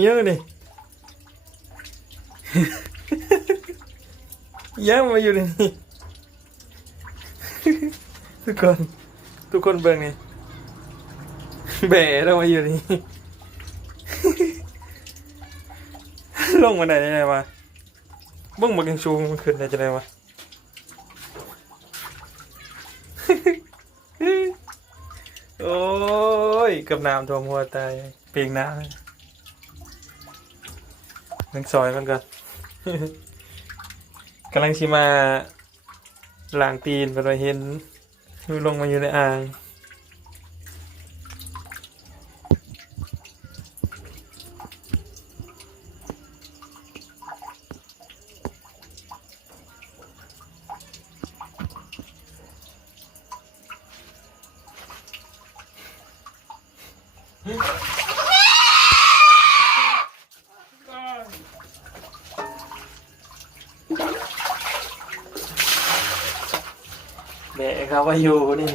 เยอะดิยังมาอยู่ในนี่ทุกคนเบิ่งนี่แบะเรามาอยู่นี่ลงมาไหนได้วะเบิ่งมากินชูมันขึ้นได้จะได้วะโอ้ยกับน้ำท่วมหัวตายเปียกน้ำนั่งซอยมันก่อนกำลังชิมาล้างตีนไปเลยเห็นลงมาอยู่ในอ่างแม่เขาว่าอยู่นี่